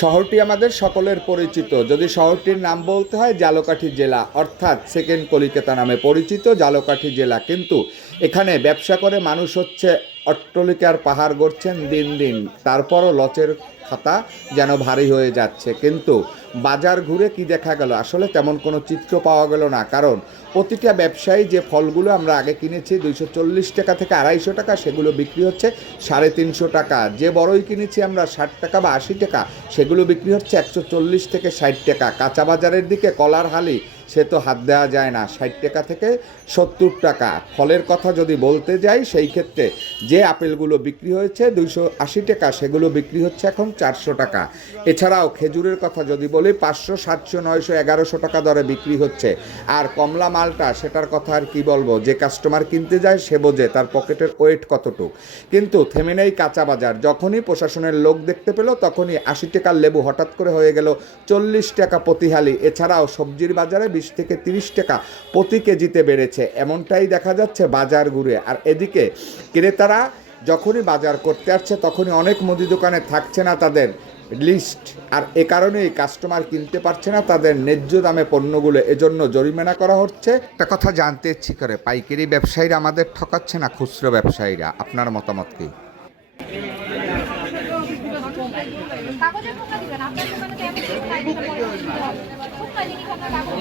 শহরটি আমাদের সকলের পরিচিত। যদি শহরটির নাম বলতে হয়, ঝালকাঠি জেলা, অর্থাৎ সেকেন্ড কলিকাতা নামে পরিচিত ঝালকাঠি জেলা। কিন্তু এখানে ব্যবসা করে মানুষ হচ্ছে অট্টালিকার পাহাড় গড়ছেন দিন দিন, তারপরও লচের খাতা যেন ভারী হয়ে যাচ্ছে। কিন্তু বাজার ঘুরে কি দেখা গেল? আসলে তেমন কোনো চিত্র পাওয়া গেল না। কারণ প্রতিটা ব্যবসায়ী যে ফলগুলো আমরা আগে কিনেছি 240 টাকা থেকে 250 টাকা, সেগুলো বিক্রি হচ্ছে 350 টাকা। যে বড়ই কিনেছি আমরা 60 টাকা বা 80 টাকা, সেগুলো বিক্রি হচ্ছে 140 থেকে 60 টাকা। কাঁচা বাজারের দিকে কলার হালি, সে তো হাত দেওয়া যায় না, 60 টাকা থেকে 70 টাকা। ফলের কথা যদি বলতে যাই, সেই ক্ষেত্রে যে আপেলগুলো বিক্রি হয়েছে 280 টাকা, সেগুলো বিক্রি হচ্ছে এখন 400 টাকা। এছাড়াও খেজুরের কথা যদি বলি, 500, 700, 900, 1100 টাকা দরে বিক্রি হচ্ছে। আর কমলা মালটা, সেটার কথা আর কি বলবো, যে কাস্টমার কিনতে যায় সে বোঝে তার পকেটের ওয়েট কতটুক। কিন্তু থেমে নেই কাঁচা বাজার। যখনই প্রশাসনের লোক দেখতে পেল, তখনই 80 টাকার লেবু হঠাৎ করে হয়ে গেল 40 টাকা প্রতি হালি। এছাড়াও সবজির বাজারে 20 থেকে 30 টাকা প্রতি কেজিতে বেড়েছে। এমনটাই দেখা যাচ্ছে বাজার ঘুরে। আর এদিকে ক্রেতারা যখনই বাজার করতে আসছে, তখনই অনেক মুদি দোকানে থাকছে না তাদের লিস্ট। আর এ কারণেই কাস্টমার কিনতে পারছে না তাদের ন্যায্য দামে পণ্যগুলো, এজন্য জরিমানা করা হচ্ছে। একটা কথা জানতে ইচ্ছে করে, পাইকারি ব্যবসায়ীরা আমাদের ঠকাচ্ছে না খুচরো ব্যবসায়ীরা? আপনার মতামত কি? কাগজের ঠোকা দিবেন আপনার দোকানে তো এমন কিছু নাই যেটা পরে দিতে হবে ঠোকা দিলে কি আপনার কাগজ